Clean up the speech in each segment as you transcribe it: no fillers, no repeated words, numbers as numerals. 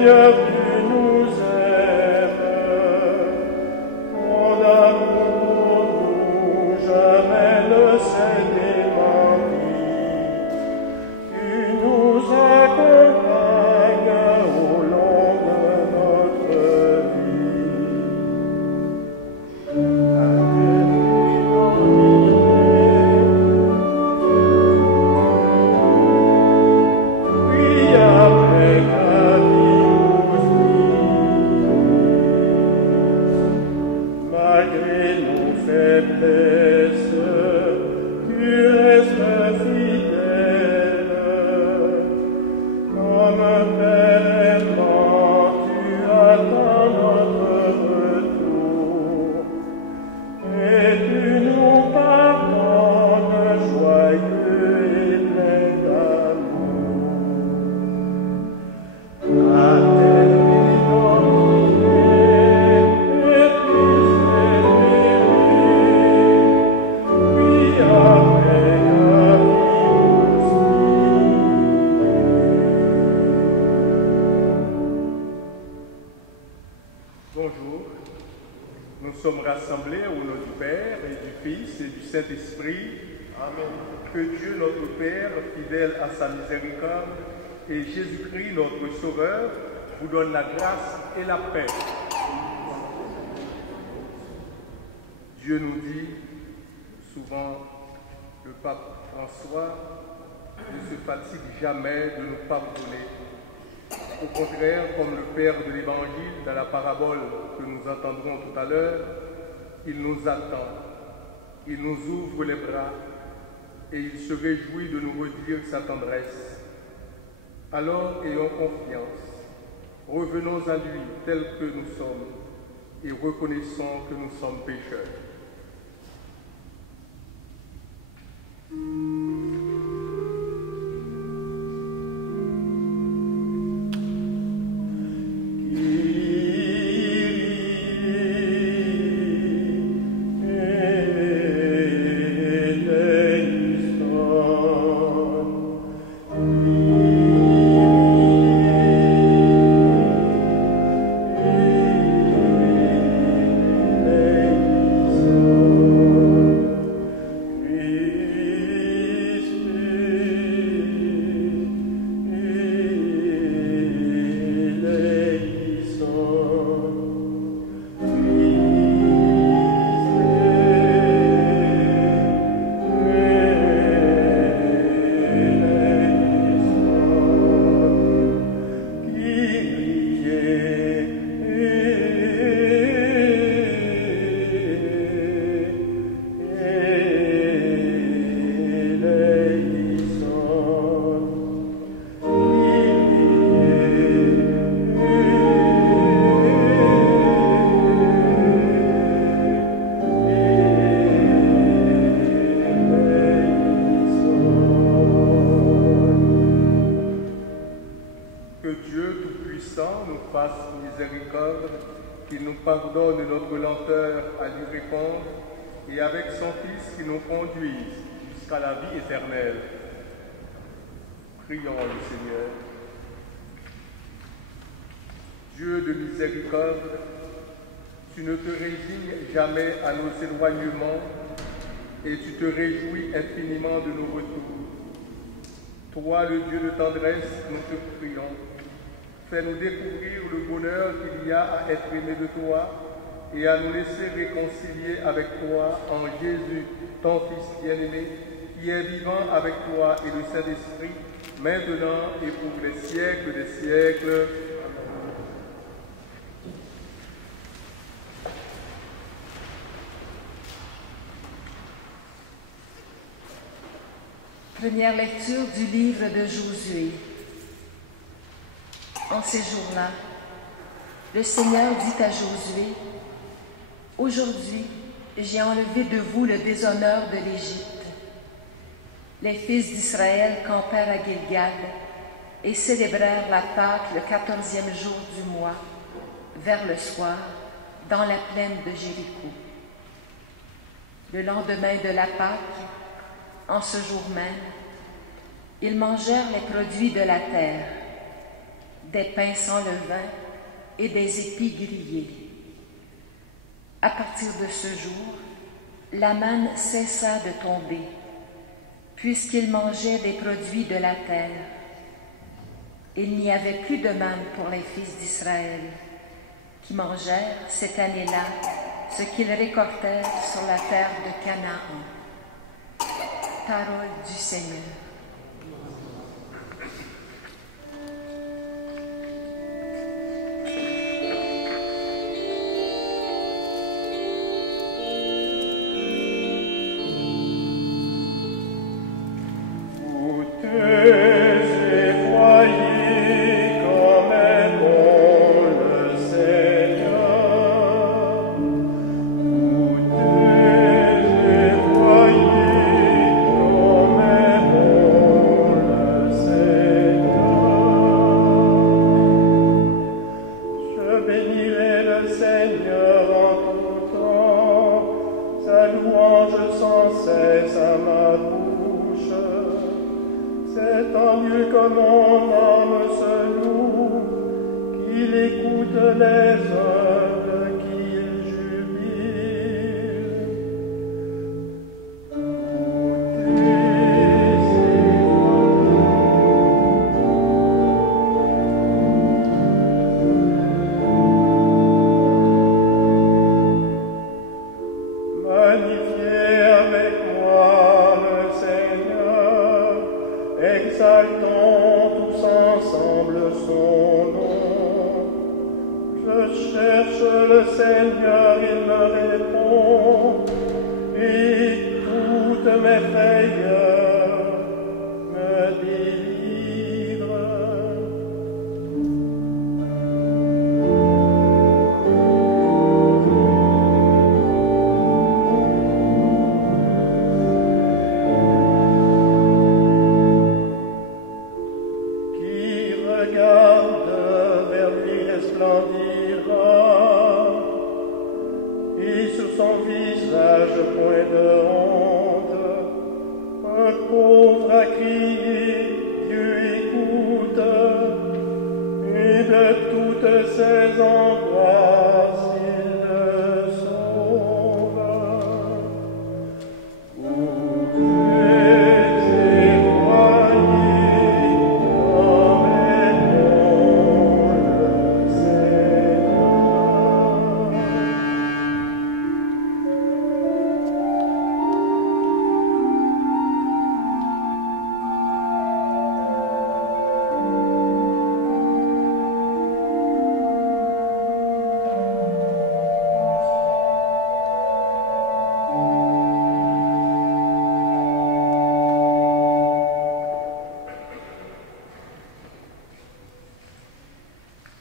Seigneur, tu nous aimes, ton amour pour nous jamais ne s'est démenti. Tu nous accompagnes au long de notre vie. Oui, après la malgré nos faiblesses, tu restes fidèle. Comme un père aimant, tu attends notre retour. Et tu nous pardonnes, joyeux et plein d'amour. Bonjour, nous sommes rassemblés au nom du Père et du Fils et du Saint-Esprit. Amen. Que Dieu notre Père, fidèle à sa miséricorde, et Jésus-Christ notre Sauveur, vous donne la grâce et la paix. Dieu nous dit, souvent le pape François ne se fatigue jamais de nous pardonner. Au contraire, comme le Père de l'Évangile, dans la parabole que nous entendrons tout à l'heure, il nous attend, il nous ouvre les bras et il se réjouit de nous redire sa tendresse. Alors ayons confiance, revenons à lui tel que nous sommes et reconnaissons que nous sommes pécheurs. Qu'il nous pardonne notre lenteur à lui répondre et avec son Fils qui nous conduise jusqu'à la vie éternelle. Prions le Seigneur. Dieu de miséricorde, tu ne te résignes jamais à nos éloignements et tu te réjouis infiniment de nos retours. Toi, le Dieu de tendresse, nous te prions. Fais-nous découvrir le bonheur qu'il y a à être aimé de toi et à nous laisser réconcilier avec toi en Jésus, ton Fils bien-aimé, qui est vivant avec toi et le Saint-Esprit, maintenant et pour les siècles des siècles. Première lecture du livre de Josué. En ces jours-là, le Seigneur dit à Josué, « Aujourd'hui, j'ai enlevé de vous le déshonneur de l'Égypte. » Les fils d'Israël campèrent à Gilgal et célébrèrent la Pâque le 14e jour du mois, vers le soir, dans la plaine de Jéricho. Le lendemain de la Pâque, en ce jour même, ils mangèrent les produits de la terre. des pains sans levain et des épis grillés. À partir de ce jour, la manne cessa de tomber, puisqu'ils mangeaient des produits de la terre. Il n'y avait plus de manne pour les fils d'Israël, qui mangèrent cette année-là ce qu'ils récoltèrent sur la terre de Canaan. Parole du Seigneur.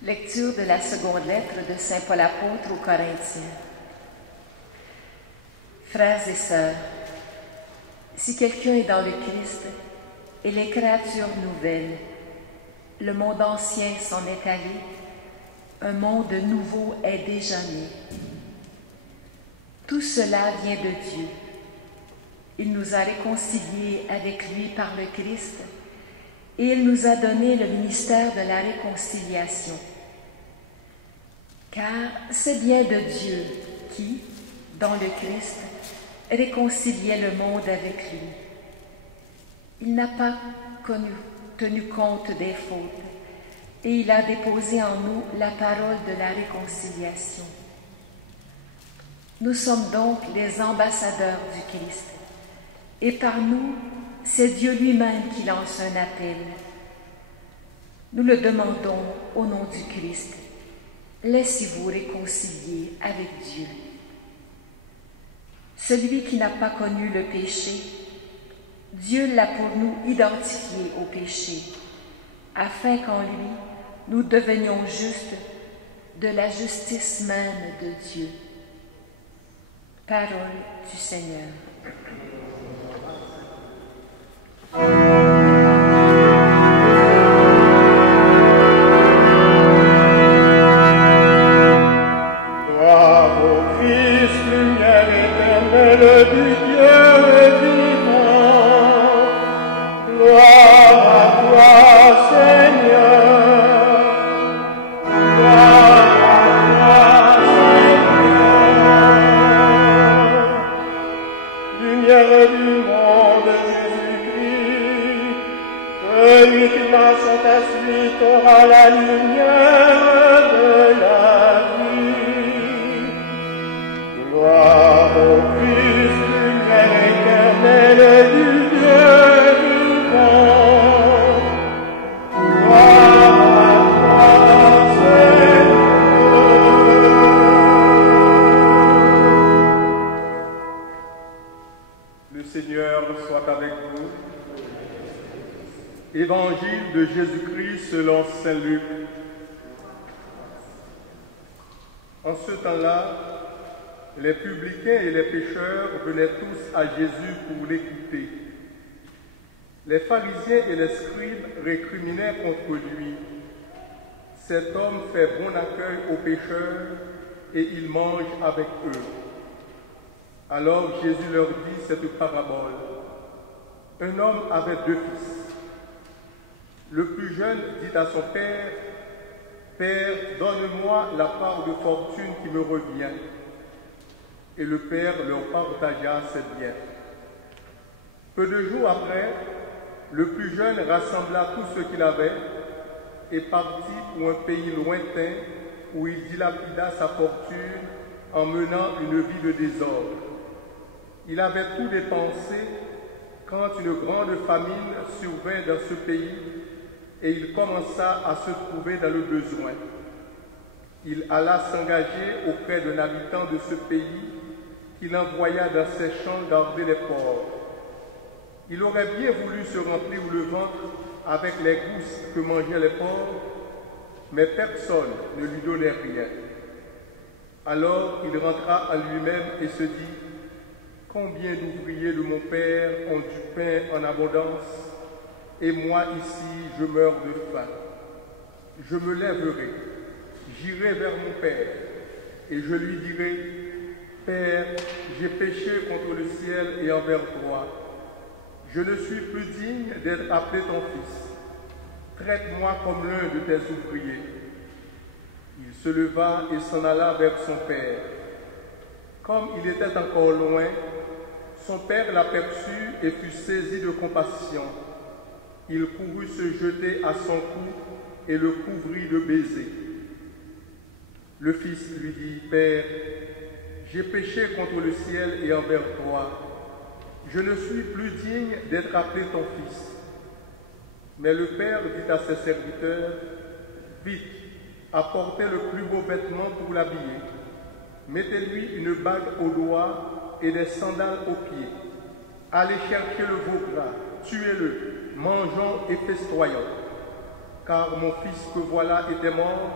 Lecture de la seconde lettre de Saint Paul apôtre aux Corinthiens. Frères et sœurs, si quelqu'un est dans le Christ, il est créature nouvelle. Le monde ancien s'en est allé, un monde nouveau est déjà né. Tout cela vient de Dieu. Il nous a réconciliés avec lui par le Christ et il nous a donné le ministère de la réconciliation. Car c'est bien de Dieu qui, dans le Christ, réconciliait le monde avec lui. Il n'a pas tenu compte des fautes et il a déposé en nous la parole de la réconciliation. Nous sommes donc les ambassadeurs du Christ et par nous, c'est Dieu lui-même qui lance un appel. Nous le demandons au nom du Christ. Laissez-vous réconcilier avec Dieu. Celui qui n'a pas connu le péché, Dieu l'a pour nous identifié au péché, afin qu'en lui, nous devenions justes de la justice même de Dieu. Parole du Seigneur. Gloire à toi, Seigneur. toi la lumière de la vie. Gloire au Christ, lumière éternelle du Dieu vivant. Gloire à toi, Seigneur. Le Seigneur soit avec vous. Évangile de Jésus-Christ selon saint Luc. En ce temps-là, les publicains et les pécheurs venaient tous à Jésus pour l'écouter. Les pharisiens et les scribes récriminaient contre lui. Cet homme fait bon accueil aux pécheurs et il mange avec eux. Alors Jésus leur dit cette parabole. Un homme avait 2 fils. Le plus jeune dit à son père, « Père, donne-moi la part de fortune qui me revient. » Et le père leur partagea ses biens. Peu de jours après, le plus jeune rassembla tout ce qu'il avait et partit pour un pays lointain où il dilapida sa fortune en menant une vie de désordre. Il avait tout dépensé quand une grande famine survint dans ce pays et il commença à se trouver dans le besoin. Il alla s'engager auprès d'un habitant de ce pays qu'il envoya dans ses champs garder les porcs. Il aurait bien voulu se remplir le ventre avec les gousses que mangeaient les porcs, mais personne ne lui donnait rien. Alors il rentra en lui-même et se dit, « Combien d'ouvriers de mon père ont du pain en abondance, et moi ici je meurs de faim. Je me lèverai, j'irai vers mon père, et je lui dirai, Père, j'ai péché contre le ciel et envers toi. Je ne suis plus digne d'être appelé ton fils. Traite-moi comme l'un de tes ouvriers. » Il se leva et s'en alla vers son père. Comme il était encore loin, son père l'aperçut et fut saisi de compassion. Il courut se jeter à son cou et le couvrit de baisers. Le fils lui dit, « Père, j'ai péché contre le ciel et envers toi. Je ne suis plus digne d'être appelé ton fils. » Mais le père dit à ses serviteurs, « Vite, apportez le plus beau vêtement pour l'habiller. Mettez-lui une bague au doigt et des sandales aux pieds. Allez chercher le veau gras, tuez-le, mangeons et festoyons. Car mon fils que voilà était mort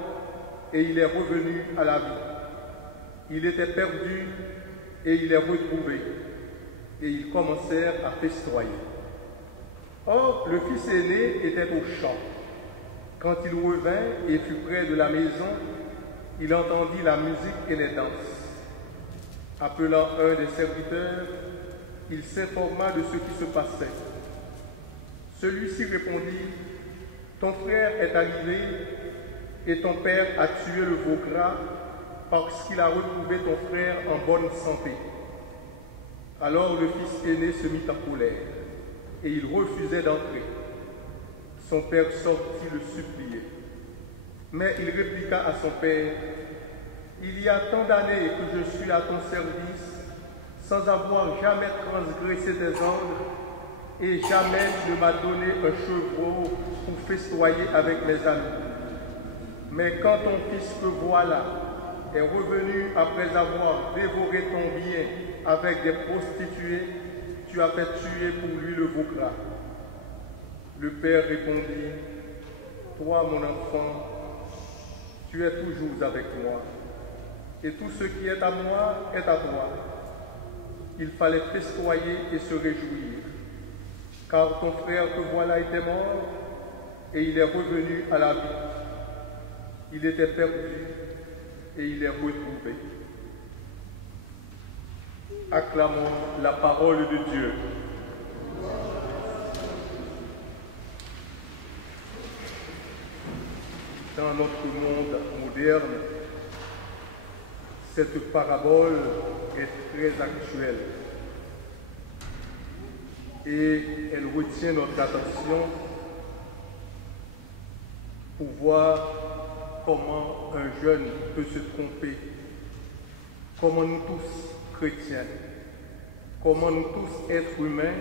et il est revenu à la vie. Il était perdu et il est retrouvé. » Et ils commencèrent à festoyer. Or, le fils aîné était au champ. Quand il revint et fut près de la maison, il entendit la musique et les danses. Appelant un des serviteurs, il s'informa de ce qui se passait. Celui-ci répondit, « Ton frère est arrivé et ton père a tué le veau gras parce qu'il a retrouvé ton frère en bonne santé. » Alors le fils aîné se mit en colère et il refusait d'entrer. Son père sortit le supplier. Mais il répliqua à son père, « Il y a tant d'années que je suis à ton service sans avoir jamais transgressé tes ordres et jamais tu ne m'as donné un chevreau pour festoyer avec mes amis. Mais quand ton fils que voilà est revenu après avoir dévoré ton bien avec des prostituées, tu as fait tuer pour lui le veau gras. » Le père répondit, « Toi, mon enfant, tu es toujours avec moi, et tout ce qui est à moi est à toi. » Il fallait festoyer et se réjouir, car ton frère que voilà était mort, et il est revenu à la vie. Il était perdu, et il est retrouvé. Acclamons la parole de Dieu. Dans notre monde moderne, cette parabole est très actuelle et elle retient notre attention pour voir comment un jeune peut se tromper, comment nous tous, chrétiens, comment nous tous, êtres humains,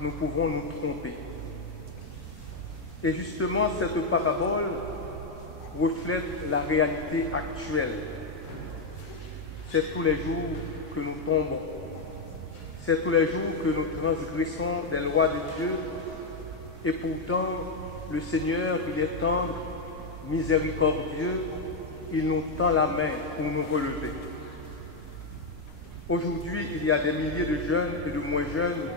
nous pouvons nous tromper. Et justement, cette parabole reflète la réalité actuelle. C'est tous les jours que nous tombons. C'est tous les jours que nous transgressons des lois de Dieu. Et pourtant, le Seigneur, il est tendre, miséricordieux, il nous tend la main pour nous relever. Aujourd'hui, il y a des milliers de jeunes et de moins jeunes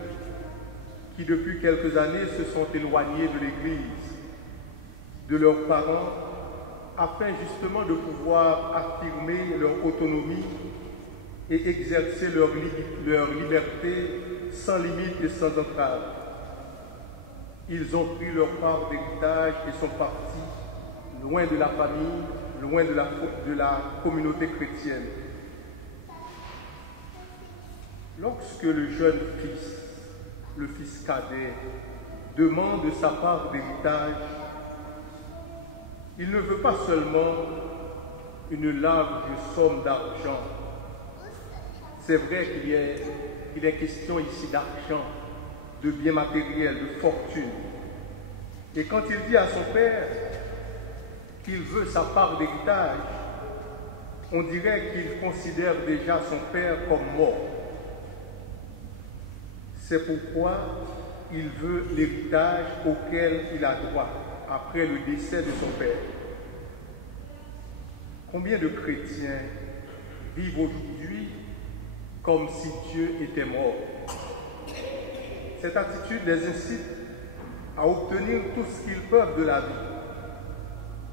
qui, depuis quelques années, se sont éloignés de l'Église, de leurs parents, afin justement de pouvoir affirmer leur autonomie et exercer leur liberté sans limite et sans entrave. Ils ont pris leur part d'héritage et sont partis loin de la famille, loin de la communauté chrétienne. Lorsque le jeune fils, le fils cadet, demande sa part d'héritage, il ne veut pas seulement une large somme d'argent. C'est vrai qu'il est question ici d'argent, de biens matériels, de fortune. Et quand il dit à son père qu'il veut sa part d'héritage, on dirait qu'il considère déjà son père comme mort. C'est pourquoi il veut l'héritage auquel il a droit après le décès de son père. Combien de chrétiens vivent aujourd'hui comme si Dieu était mort? Cette attitude les incite à obtenir tout ce qu'ils peuvent de la vie,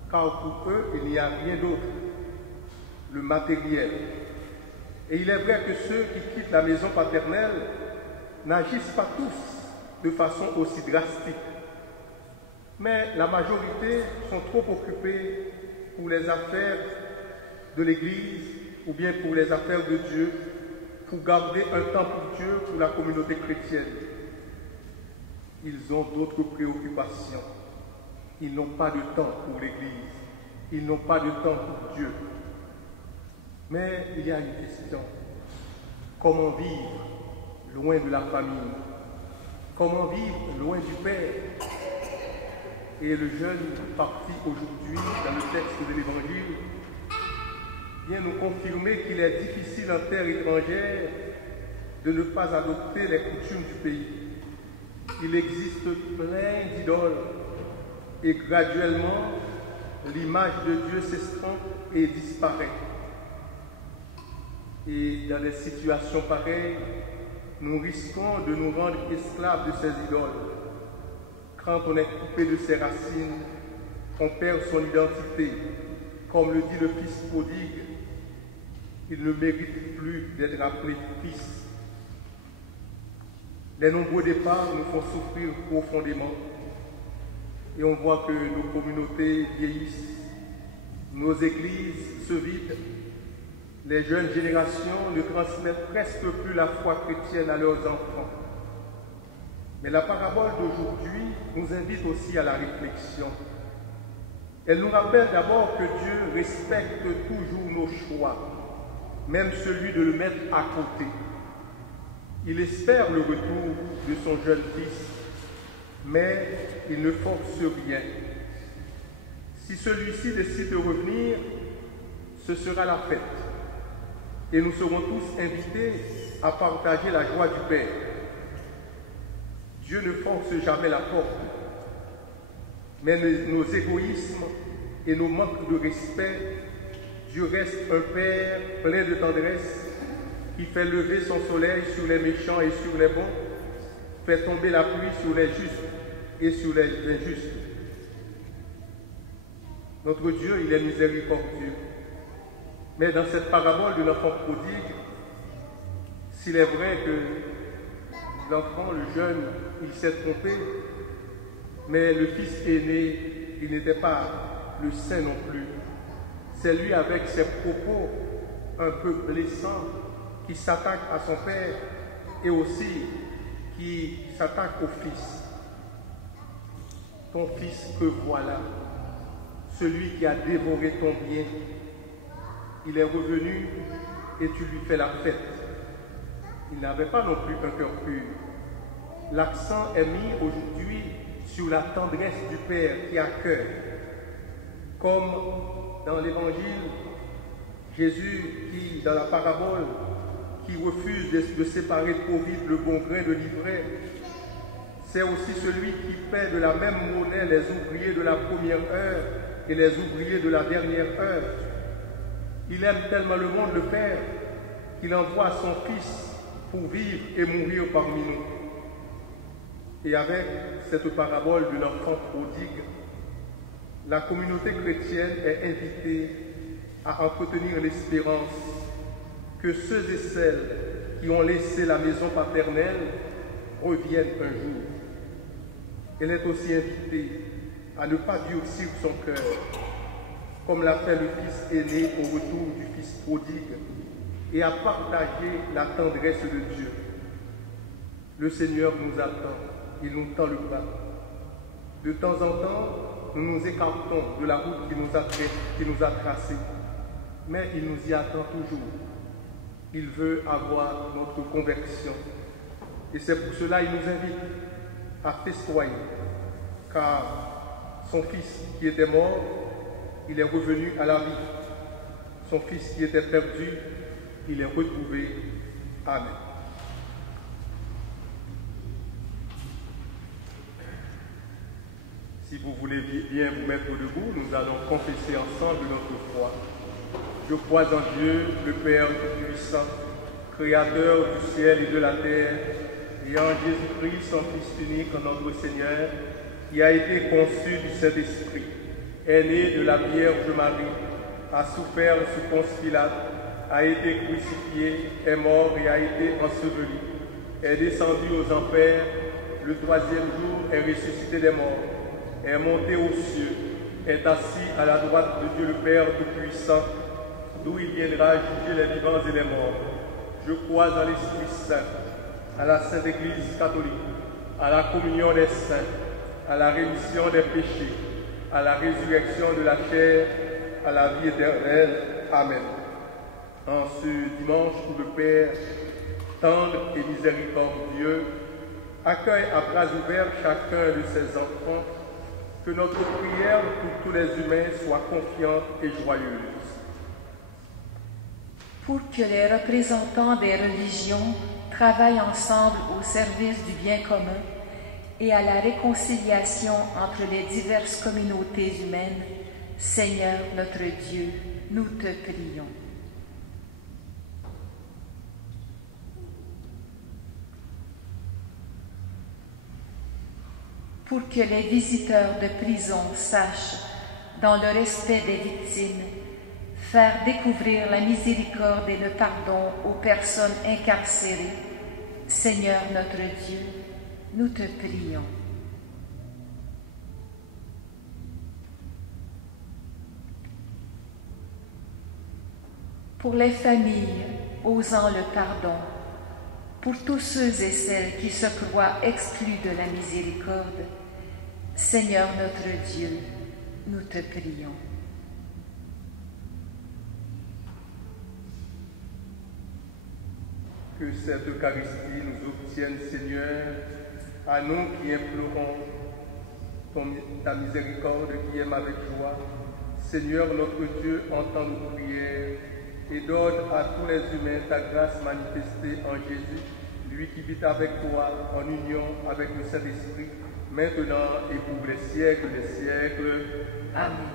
car pour eux, il n'y a rien d'autre, le matériel. Et il est vrai que ceux qui quittent la maison paternelle n'agissent pas tous de façon aussi drastique. Mais la majorité sont trop occupés pour les affaires de l'Église ou bien pour les affaires de Dieu, pour garder un temps pour Dieu, pour la communauté chrétienne. Ils ont d'autres préoccupations. Ils n'ont pas de temps pour l'Église. Ils n'ont pas de temps pour Dieu. Mais il y a une question. Comment vivre loin de la famille? Comment vivre loin du Père? Et le jeune parti aujourd'hui dans le texte de l'Évangile vient nous confirmer qu'il est difficile en terre étrangère de ne pas adopter les coutumes du pays. Il existe plein d'idoles et graduellement l'image de Dieu s'estompe et disparaît. Et dans des situations pareilles, nous risquons de nous rendre esclaves de ces idoles. Quand on est coupé de ses racines, on perd son identité. Comme le dit le fils prodigue, il ne mérite plus d'être appelé fils. Les nombreux départs nous font souffrir profondément. Et on voit que nos communautés vieillissent, nos églises se vident, les jeunes générations ne transmettent presque plus la foi chrétienne à leurs enfants. Mais la parabole d'aujourd'hui nous invite aussi à la réflexion. Elle nous rappelle d'abord que Dieu respecte toujours nos choix, même celui de le mettre à côté. Il espère le retour de son jeune fils, mais il ne force rien. Si celui-ci décide de revenir, ce sera la fête. Et nous serons tous invités à partager la joie du Père. Dieu ne force jamais la porte, mais nos égoïsmes et nos manques de respect, Dieu reste un Père plein de tendresse qui fait lever son soleil sur les méchants et sur les bons, fait tomber la pluie sur les justes et sur les injustes. Notre Dieu, il est miséricordieux. Mais dans cette parabole de l'enfant prodigue, s'il est vrai que l'enfant, le jeune, il s'est trompé, mais le fils aîné, il n'était pas le saint non plus. C'est lui avec ses propos un peu blessants qui s'attaque à son père et aussi qui s'attaque au fils. Ton fils que voilà, celui qui a dévoré ton bien. Il est revenu et tu lui fais la fête. Il n'avait pas non plus un cœur pur. L'accent est mis aujourd'hui sur la tendresse du Père qui accueille. Comme dans l'Évangile, Jésus qui, dans la parabole, qui refuse de séparer trop vite le bon grain de l'ivraie, c'est aussi celui qui paie de la même monnaie les ouvriers de la première heure et les ouvriers de la dernière heure. Il aime tellement le monde, le Père, qu'il envoie son Fils pour vivre et mourir parmi nous. Et avec cette parabole de l'enfant prodigue, la communauté chrétienne est invitée à entretenir l'espérance que ceux et celles qui ont laissé la maison paternelle reviennent un jour. Elle est aussi invitée à ne pas durcir son cœur, comme l'a fait le fils aîné au retour du fils prodigue, et à partager la tendresse de Dieu. Le Seigneur nous attend, il nous tend le bras. De temps en temps, nous nous écartons de la route qui nous a tracée, mais il nous y attend toujours. Il veut avoir notre conversion. Et c'est pour cela qu'il nous invite à festoyer, car son fils qui était mort, il est revenu à la vie. Son fils qui était perdu, il est retrouvé. Amen. Si vous voulez bien vous mettre debout, nous allons confesser ensemble notre foi. Je crois en Dieu, le Père Tout-Puissant, Créateur du ciel et de la terre, et en Jésus-Christ, son Fils unique, notre Seigneur, qui a été conçu du Saint-Esprit, est né de la Vierge Marie, a souffert sous Ponce Pilate, a été crucifié, est mort et a été enseveli, est descendu aux enfers, le troisième jour est ressuscité des morts, est monté aux cieux, est assis à la droite de Dieu le Père Tout-Puissant, d'où il viendra juger les vivants et les morts. Je crois en l'Esprit Saint, à la Sainte Église catholique, à la communion des saints, à la rémission des péchés, à la résurrection de la chair, à la vie éternelle. Amen. En ce dimanche où le Père, tendre et miséricordieux, accueille à bras ouverts chacun de ses enfants, que notre prière pour tous les humains soit confiante et joyeuse. Pour que les représentants des religions travaillent ensemble au service du bien commun et à la réconciliation entre les diverses communautés humaines, Seigneur notre Dieu, nous te prions. Pour que les visiteurs de prison sachent, dans le respect des victimes, faire découvrir la miséricorde et le pardon aux personnes incarcérées, Seigneur notre Dieu, nous te prions. Pour les familles osant le pardon, pour tous ceux et celles qui se croient exclus de la miséricorde, Seigneur notre Dieu, nous te prions. Que cette Eucharistie nous obtienne, Seigneur, à nous qui implorons ta miséricorde qui aime avec joie. Seigneur notre Dieu, entends nos prières et donne à tous les humains ta grâce manifestée en Jésus, lui qui vit avec toi en union avec le Saint-Esprit, maintenant et pour les siècles des siècles. Amen.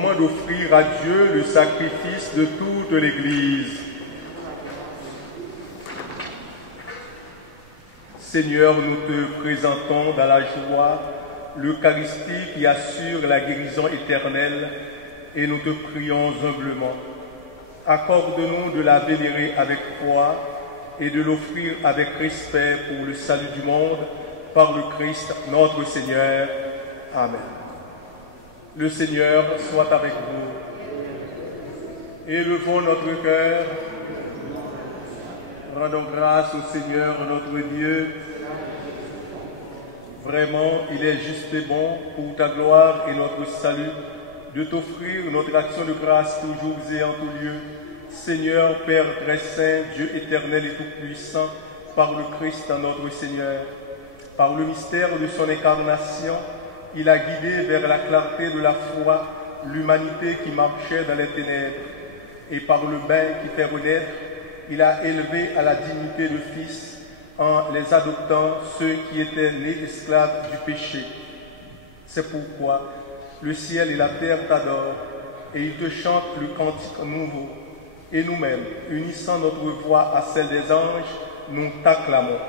moment d'offrir à Dieu le sacrifice de toute l'Église. Seigneur, nous te présentons dans la joie l'Eucharistie qui assure la guérison éternelle et nous te prions humblement. Accorde-nous de la vénérer avec foi et de l'offrir avec respect pour le salut du monde par le Christ notre Seigneur. Amen. Le Seigneur soit avec vous. Élevons notre cœur. Rendons grâce au Seigneur notre Dieu. Vraiment, il est juste et bon pour ta gloire et notre salut de t'offrir notre action de grâce toujours et en tout lieu. Seigneur, Père très saint, Dieu éternel et tout-puissant, par le Christ notre Seigneur, par le mystère de son incarnation, il a guidé vers la clarté de la foi l'humanité qui marchait dans les ténèbres, et par le bain qui fait renaître, il a élevé à la dignité de fils en les adoptant ceux qui étaient nés esclaves du péché. C'est pourquoi le ciel et la terre t'adorent, et ils te chantent le cantique nouveau. Et nous-mêmes, unissant notre voix à celle des anges, nous t'acclamons.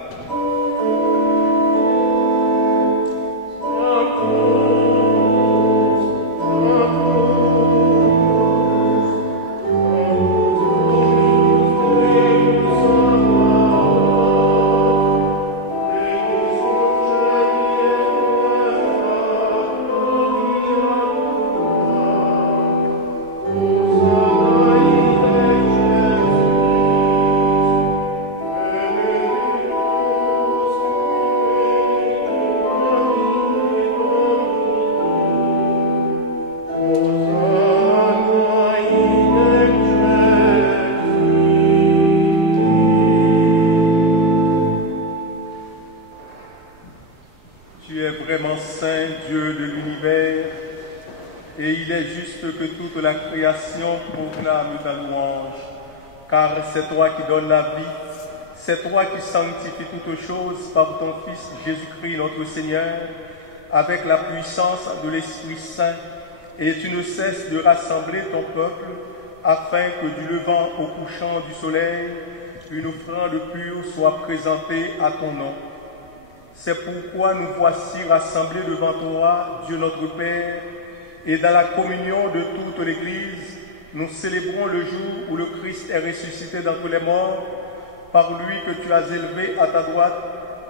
Proclame ta louange, car c'est toi qui donnes la vie, c'est toi qui sanctifies toutes choses par ton Fils Jésus-Christ notre Seigneur, avec la puissance de l'Esprit Saint, et tu ne cesses de rassembler ton peuple, afin que du levant au couchant du soleil, une offrande pure soit présentée à ton nom. C'est pourquoi nous voici rassemblés devant toi, Dieu notre Père, et dans la communion de toute l'Église, nous célébrons le jour où le Christ est ressuscité d'entre les morts. Par lui que tu as élevé à ta droite,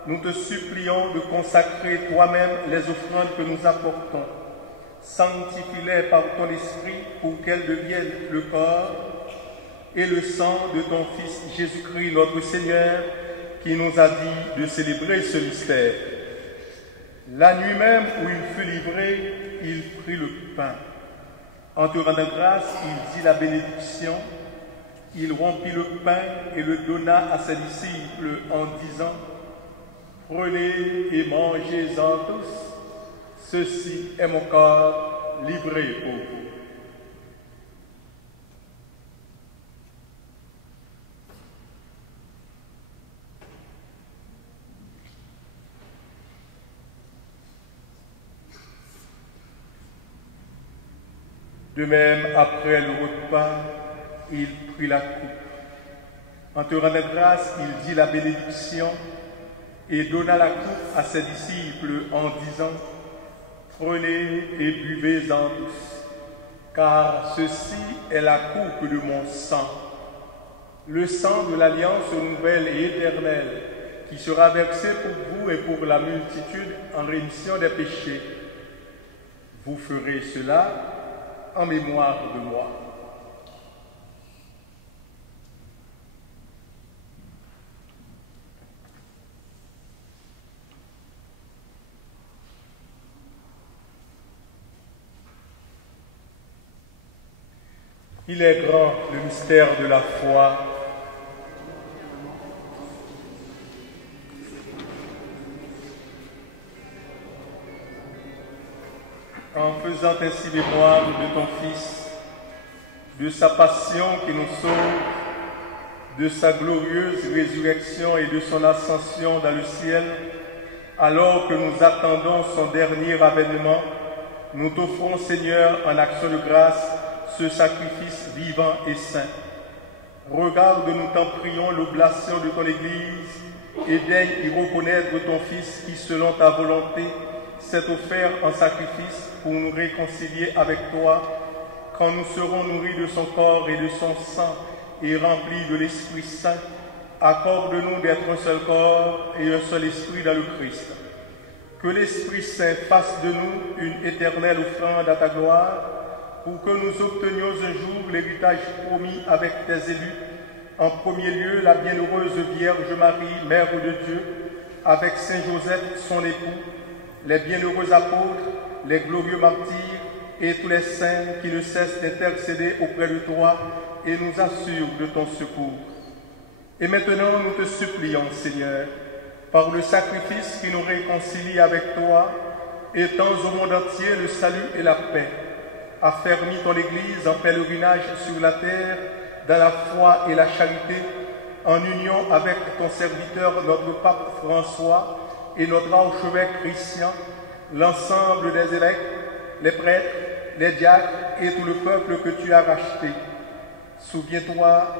nous te supplions de consacrer toi-même les offrandes que nous apportons. Sanctifie-les par ton esprit pour qu'elles deviennent le corps et le sang de ton Fils Jésus-Christ notre Seigneur, qui nous a dit de célébrer ce mystère. La nuit même où il fut livré, il prit le pain. En te rendant grâce, il dit la bénédiction. Il rompit le pain et le donna à ses disciples en disant: prenez et mangez-en tous. Ceci est mon corps livré pour vous. De même, après le repas, il prit la coupe. En te rendant grâce, il dit la bénédiction et donna la coupe à ses disciples en disant: prenez et buvez-en tous, car ceci est la coupe de mon sang, le sang de l'alliance nouvelle et éternelle, qui sera versé pour vous et pour la multitude en rémission des péchés. Vous ferez cela en mémoire de moi. Il est grand le mystère de la foi. En faisant ainsi mémoire de ton Fils, de sa passion qui nous sauve, de sa glorieuse résurrection et de son ascension dans le ciel, alors que nous attendons son dernier avènement, nous t'offrons, Seigneur, en action de grâce, ce sacrifice vivant et saint. Regarde, nous t'en prions, l'oblation de ton Église et daigne y reconnaître ton Fils qui, selon ta volonté, s'est offert en sacrifice pour nous réconcilier avec toi, quand nous serons nourris de son corps et de son sang et remplis de l'Esprit Saint. Accorde-nous d'être un seul corps et un seul esprit dans le Christ. Que l'Esprit Saint fasse de nous une éternelle offrande à ta gloire, pour que nous obtenions un jour l'héritage promis avec tes élus, en premier lieu la bienheureuse Vierge Marie, Mère de Dieu, avec Saint Joseph, son époux, les bienheureux apôtres, les glorieux martyrs et tous les saints qui ne cessent d'intercéder auprès de toi et nous assurent de ton secours. Et maintenant, nous te supplions, Seigneur, par le sacrifice qui nous réconcilie avec toi, étends au monde entier le salut et la paix. Affermis ton Église en pèlerinage sur la terre, dans la foi et la charité, en union avec ton serviteur, notre pape François, et notre archevêque Christian, l'ensemble des évêques, les prêtres, les diacres et tout le peuple que tu as racheté. Souviens-toi,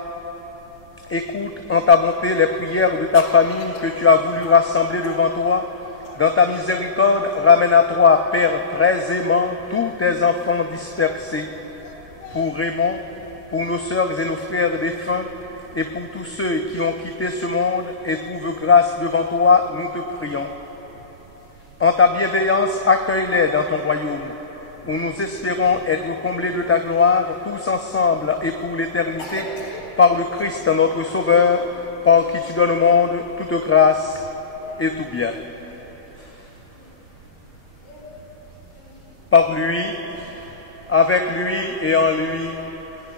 écoute en ta bonté les prières de ta famille que tu as voulu rassembler devant toi. Dans ta miséricorde, ramène à toi, Père très aimant, tous tes enfants dispersés. Pour Raymond, pour nos sœurs et nos frères défunts, et pour tous ceux qui ont quitté ce monde et trouvent grâce devant toi, nous te prions. En ta bienveillance, accueille-les dans ton royaume, où nous espérons être comblés de ta gloire, tous ensemble et pour l'éternité, par le Christ notre Sauveur, par qui tu donnes au monde toute grâce et tout bien. Par lui, avec lui et en lui,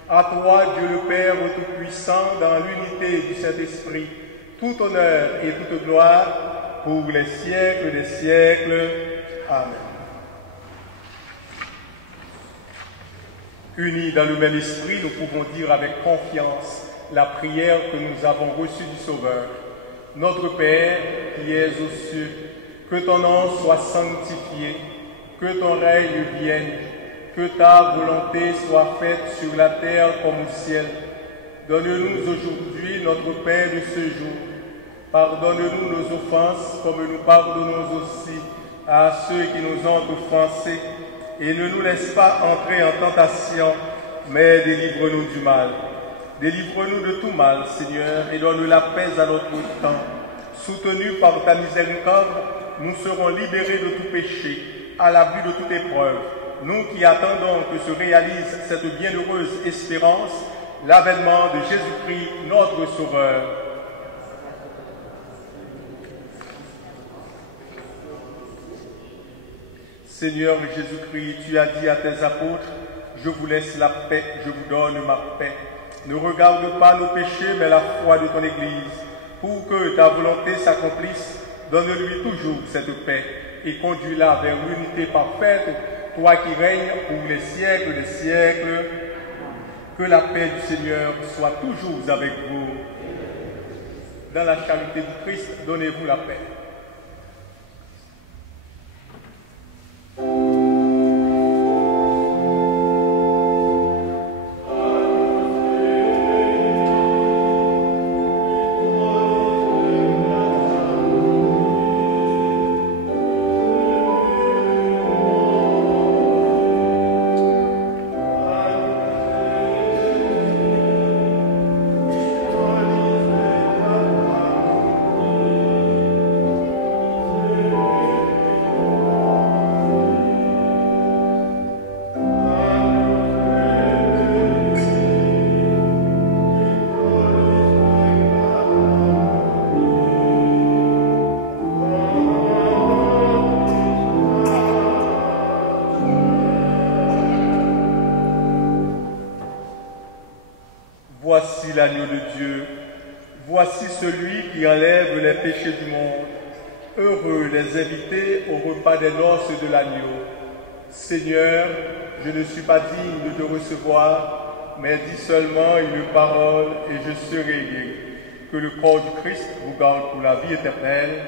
à toi, Dieu le Père Tout-Puissant, dans l'unité du Saint-Esprit, tout honneur et toute gloire pour les siècles des siècles. Amen. Unis dans le même esprit, nous pouvons dire avec confiance la prière que nous avons reçue du Sauveur. Notre Père, qui es aux cieux, que ton nom soit sanctifié, que ton règne vienne, que ta volonté soit faite sur la terre comme au ciel. Donne-nous aujourd'hui notre pain de ce jour. Pardonne-nous nos offenses comme nous pardonnons aussi à ceux qui nous ont offensés. Et ne nous laisse pas entrer en tentation, mais délivre-nous du mal. Délivre-nous de tout mal, Seigneur, et donne la paix à notre temps. Soutenus par ta miséricorde, nous serons libérés de tout péché, à l'abri de toute épreuve. Nous qui attendons que se réalise cette bienheureuse espérance, l'avènement de Jésus-Christ, notre Sauveur. Seigneur Jésus-Christ, tu as dit à tes apôtres, je vous laisse la paix, je vous donne ma paix. Ne regarde pas nos péchés, mais la foi de ton Église. Pour que ta volonté s'accomplisse, donne-lui toujours cette paix et conduis-la vers l'unité parfaite, toi qui règnes pour les siècles des siècles. Que la paix du Seigneur soit toujours avec vous. Dans la charité du Christ, donnez-vous la paix. Voici l'agneau de Dieu, voici celui qui enlève les péchés du monde. Heureux les invités au repas des noces de l'agneau. Seigneur, je ne suis pas digne de te recevoir, mais dis seulement une parole et je serai guéri. Que le corps du Christ vous garde pour la vie éternelle.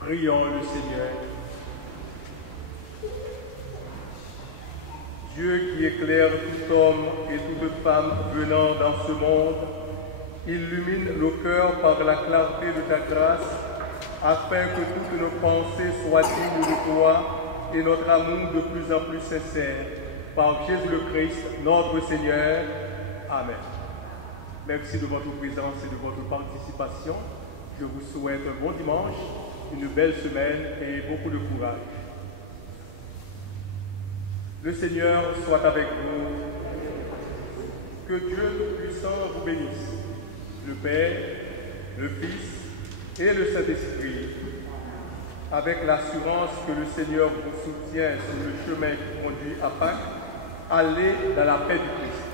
Prions le Seigneur. Dieu qui éclaire tout homme et toute femme venant dans ce monde, illumine nos cœurs par la clarté de ta grâce, afin que toutes nos pensées soient dignes de toi et notre amour de plus en plus sincère. Par Jésus le Christ, notre Seigneur. Amen. Merci de votre présence et de votre participation. Je vous souhaite un bon dimanche, une belle semaine et beaucoup de courage. Le Seigneur soit avec vous. Que Dieu Tout-Puissant vous bénisse, le Père, le Fils et le Saint-Esprit, avec l'assurance que le Seigneur vous soutient sur le chemin qui conduit à Pâques. Allez dans la paix du Christ.